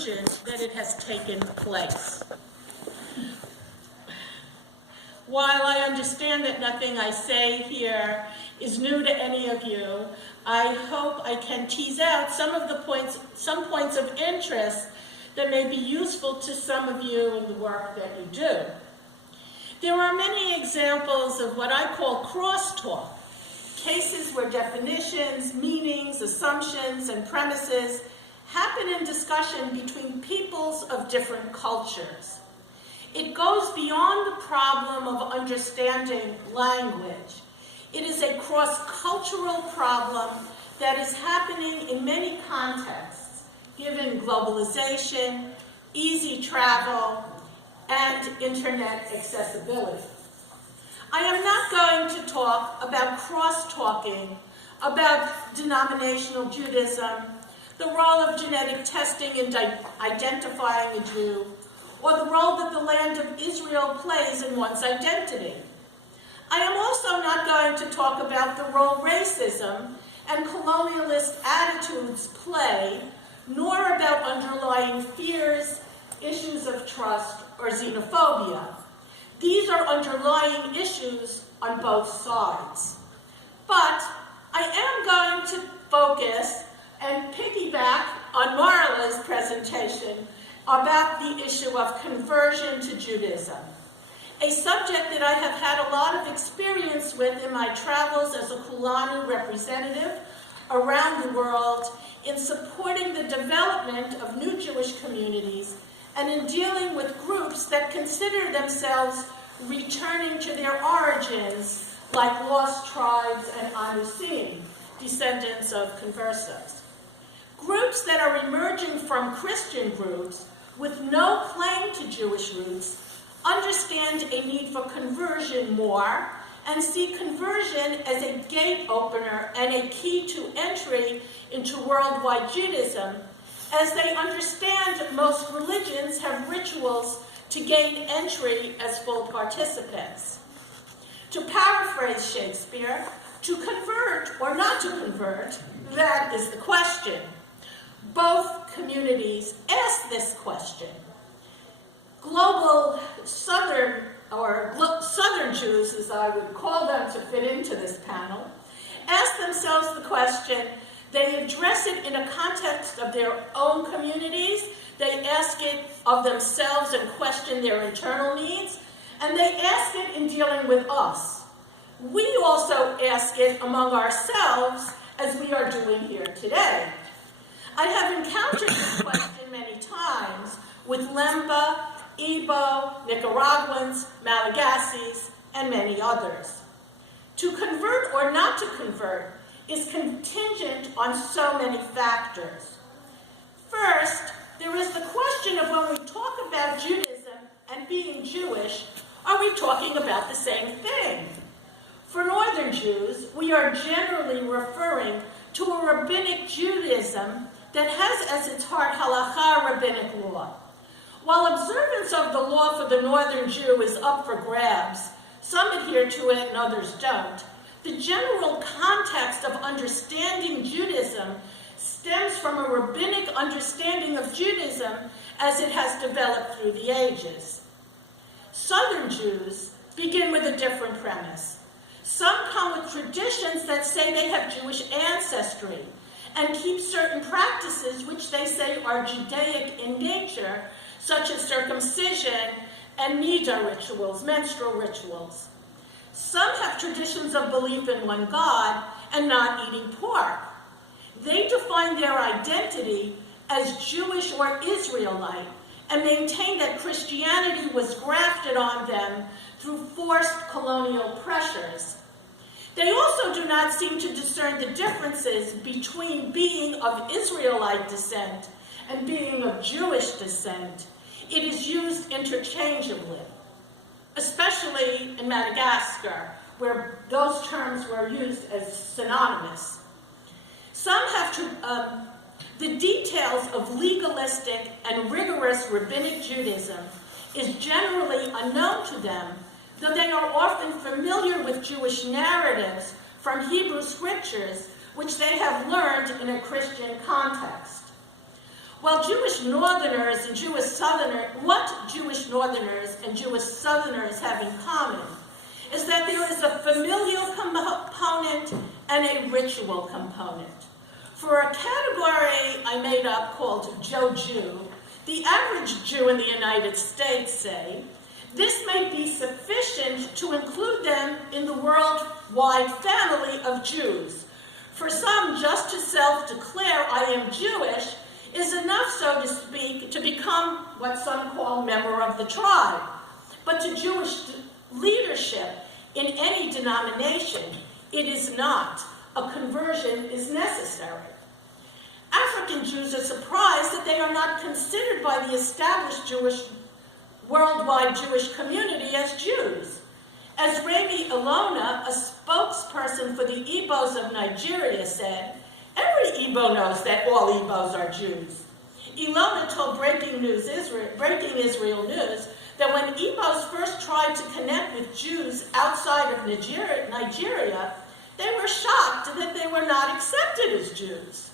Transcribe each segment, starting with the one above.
conclusion that it has taken place. While I understand that nothing I say here is new to any of you, I hope I can tease out some points of interest that may be useful to some of you in the work that you do. There are many examples of what I call crosstalk, cases where definitions, meanings, assumptions, and premises happen in discussion between peoples of different cultures. It goes beyond the problem of understanding language. It is a cross-cultural problem that is happening in many contexts, given globalization, easy travel, and internet accessibility. I am not going to talk about cross-talking, about denominational Judaism, the role of genetic testing in identifying a Jew, or the role that the land of Israel plays in one's identity. I am also not going to talk about the role racism and colonialist attitudes play, nor about underlying fears, issues of trust, or xenophobia. These are underlying issues on both sides. But I am going to focus and piggyback on Marla's presentation about the issue of conversion to Judaism, a subject that I have had a lot of experience with in my travels as a Kulanu representative around the world in supporting the development of new Jewish communities and in dealing with groups that consider themselves returning to their origins, like lost tribes and Anusim, descendants of conversos. Groups that are emerging from Christian groups with no claim to Jewish roots understand a need for conversion more and see conversion as a gate opener and a key to entry into worldwide Judaism, as they understand that most religions have rituals to gain entry as full participants. To paraphrase Shakespeare, to convert or not to convert, that is the question. Both communities ask this question. Global Southern Jews, as I would call them to fit into this panel, ask themselves the question. They address it in a context of their own communities. They ask it of themselves and question their internal needs. And they ask it in dealing with us. We also ask it among ourselves, as we are doing here today. I have encountered this question many times with Lemba, Igbo, Nicaraguans, Malagasys, and many others. To convert or not to convert is contingent on so many factors. First, there is the question of when we talk about Judaism and being Jewish, are we talking about the same thing? For Northern Jews, we are generally referring to a rabbinic Judaism that has as its heart halakha rabbinic law. While observance of the law for the Northern Jew is up for grabs, some adhere to it and others don't, the general context of understanding Judaism stems from a rabbinic understanding of Judaism as it has developed through the ages. Southern Jews begin with a different premise. Some come with traditions that say they have Jewish ancestry and keep certain practices which they say are Judaic in nature, such as circumcision and nida rituals, menstrual rituals. Some have traditions of belief in one God and not eating pork. They define their identity as Jewish or Israelite and maintain that Christianity was grafted on them through forced colonial pressures. They also do not seem to discern the differences between being of Israelite descent and being of Jewish descent. It is used interchangeably, especially in Madagascar, where those terms were used as synonymous. Some have the details of legalistic and rigorous rabbinic Judaism is generally unknown to them, though they are often familiar with Jewish narratives from Hebrew scriptures, which they have learned in a Christian context. Well, Jewish Northerners and Jewish Southerners, what Jewish Northerners and Jewish Southerners have in common is that there is a familial component and a ritual component. For a category I made up called Joe Jew, the average Jew in the United States, say, this may be sufficient to include them in the worldwide family of Jews. For some, just to self-declare I am Jewish is enough, so to speak, to become what some call member of the tribe. But to Jewish leadership in any denomination, it is not. A conversion is necessary. African Jews are surprised that they are not considered by the established worldwide Jewish community as Jews. As Remi Ilona, a spokesperson for the Igbos of Nigeria, said, every Igbo knows that all Igbos are Jews. Ilona told Breaking Israel News that when Igbos first tried to connect with Jews outside of Nigeria, they were shocked that they were not accepted as Jews.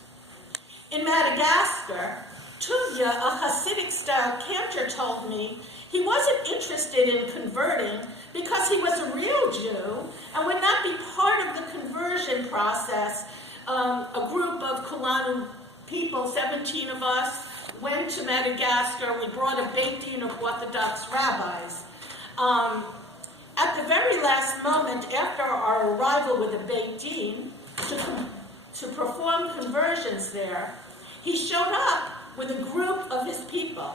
In Madagascar, Tuvia, a Hasidic-style cantor, told me he wasn't interested in converting because he was a real Jew and would not be part of the conversion process. A group of Kulanu people, 17 of us, went to Madagascar. We brought a Beit Din of Orthodox rabbis. At the very last moment, after our arrival with a Beit Din to perform conversions there, he showed up with a group of his people.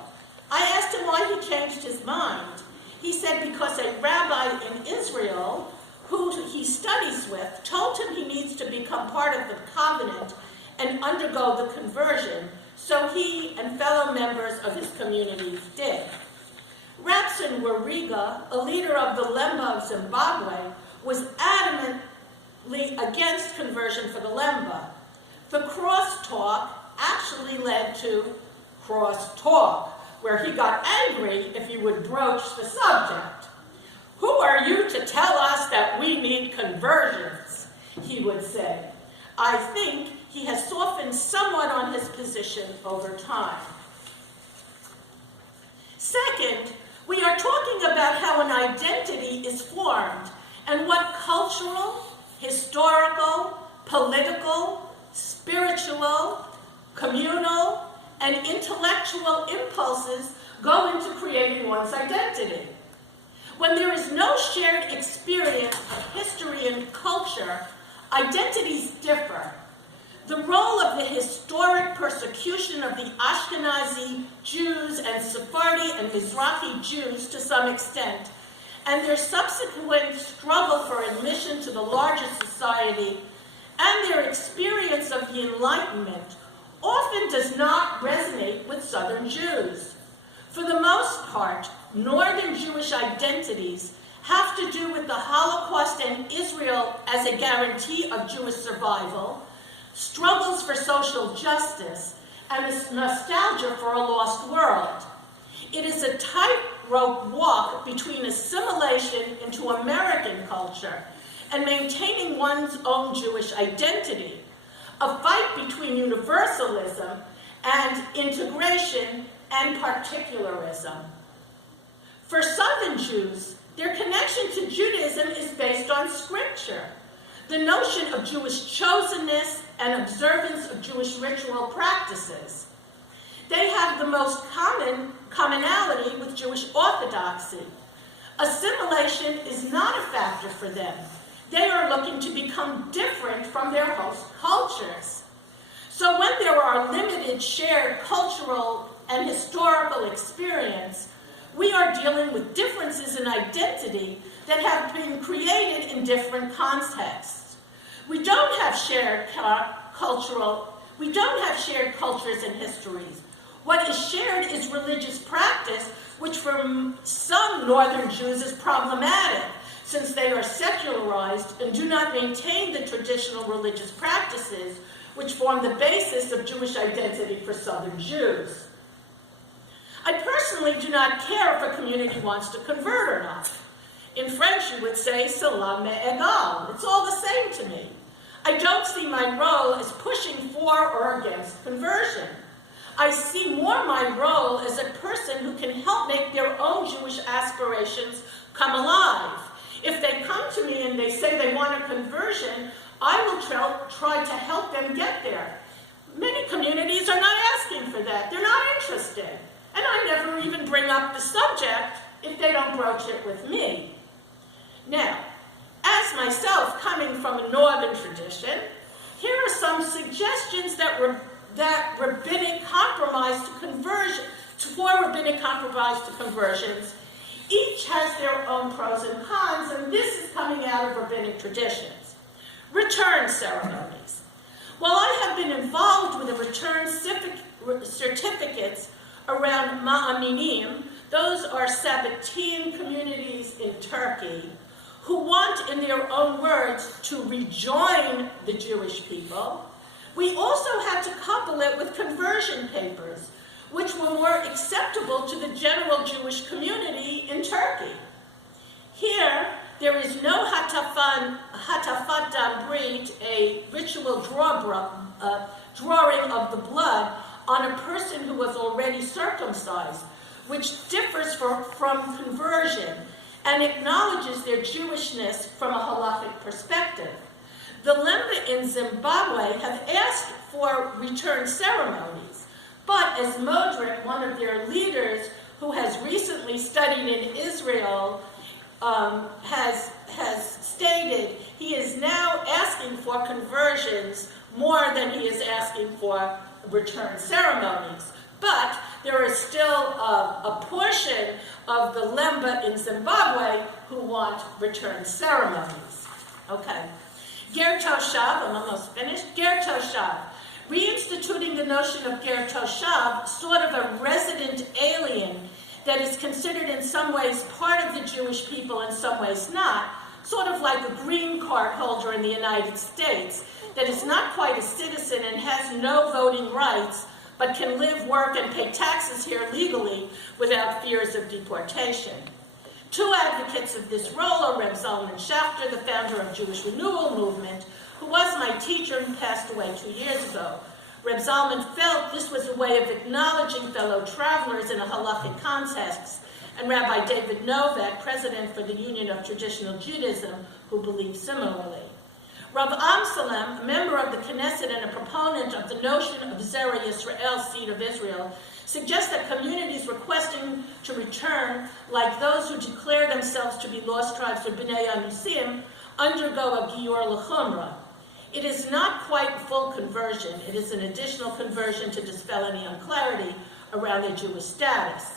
I asked him why he changed his mind. He said because a rabbi in Israel, who he studies with, told him he needs to become part of the covenant and undergo the conversion, so he and fellow members of his community did. Rapson Wariga, a leader of the Lemba of Zimbabwe, was adamantly against conversion for the Lemba. The crosstalk actually led to crosstalk, where he got angry if you would broach the subject. Who are you to tell us that we need conversions? He would say. I think he has softened somewhat on his position over time. Second, we are talking about how an identity is formed and what cultural, historical, political, spiritual, communal, and intellectual impulses go into creating one's identity. When there is no shared experience of history and culture, identities differ. The role of the historic persecution of the Ashkenazi Jews and Sephardi and Mizrahi Jews to some extent, and their subsequent struggle for admission to the larger society, and their experience of the Enlightenment, often does not resonate with Southern Jews. For the most part, Northern Jewish identities have to do with the Holocaust and Israel as a guarantee of Jewish survival, struggles for social justice, and a nostalgia for a lost world. It is a tightrope walk between assimilation into American culture and maintaining one's own Jewish identity, a fight between universalism and integration and particularism. For Southern Jews, their connection to Judaism is based on scripture. The notion of Jewish chosenness and observance of Jewish ritual practices. They have the most commonality with Jewish orthodoxy. Assimilation is not a factor for them. They are looking to become different from their host cultures. So when there are limited shared cultural and historical experience, we are dealing with differences in identity that have been created in different contexts. We don't have shared cultures and histories. What is shared is religious practice, which for some Northern Jews is problematic, since they are secularized and do not maintain the traditional religious practices which form the basis of Jewish identity for Southern Jews. I personally do not care if a community wants to convert or not. In French, you would say, cela m'est égal. It's all the same to me. I don't see my role as pushing for or against conversion. I see more my role as a person who can help make their own Jewish aspirations come alive. If they come to me and they say they want a conversion, I will try to help them get there. Many communities are not asking for that. They're not interested. And I never even bring up the subject if they don't broach it with me. Now, as myself coming from a northern tradition, here are some suggestions that rabbinic compromise to conversion, for rabbinic compromise to conversions. Each has their own pros and cons, and this is coming out of rabbinic traditions. Return ceremonies. While I have been involved with the return certificates around Ma'aminim, those are Sabbatean communities in Turkey, who want, in their own words, to rejoin the Jewish people, we also had to couple it with conversion papers, which were more acceptable to the general Jewish community in Turkey. Here, there is no hatafat dam brit, a ritual drawing of the blood on a person who was already circumcised, which differs from conversion and acknowledges their Jewishness from a halachic perspective. The Lemba in Zimbabwe have asked for return ceremonies, but as Modric, one of their leaders who has recently studied in Israel, has stated, he is now asking for conversions more than he is asking for return ceremonies. But there is still a portion of the Lemba in Zimbabwe who want return ceremonies. Okay. Ger Toshav, I'm almost finished. Ger Toshav. Reinstituting the notion of Ger Toshav, sort of a resident alien that is considered in some ways part of the Jewish people, in some ways not, sort of like a green card holder in the United States that is not quite a citizen and has no voting rights, but can live, work, and pay taxes here legally without fears of deportation. Two advocates of this role are Reb Zalman Schachter, the founder of Jewish Renewal Movement, who was my teacher and passed away 2 years ago. Reb Zalman felt this was a way of acknowledging fellow travelers in a halachic context, and Rabbi David Novak, president for the Union of Traditional Judaism, who believed similarly. Rav Amsalem, a member of the Knesset and a proponent of the notion of Zera Yisrael, seed of Israel, suggests that communities requesting to return, like those who declare themselves to be lost tribes or B'nai Anusim, undergo a Gior L'chumra. It is not quite full conversion. It is an additional conversion to dispel any unclarity around their Jewish status.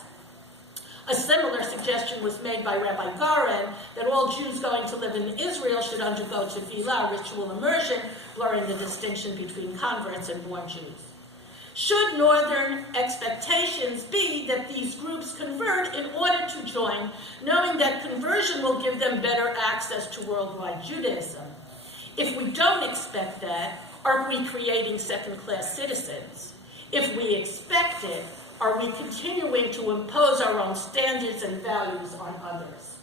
A similar suggestion was made by Rabbi Goren that all Jews going to live in Israel should undergo tefillah, ritual immersion, blurring the distinction between converts and born Jews. Should northern expectations be that these groups convert in order to join, knowing that conversion will give them better access to worldwide Judaism? If we don't expect that, are we creating second-class citizens? If we expect it, are we continuing to impose our own standards and values on others?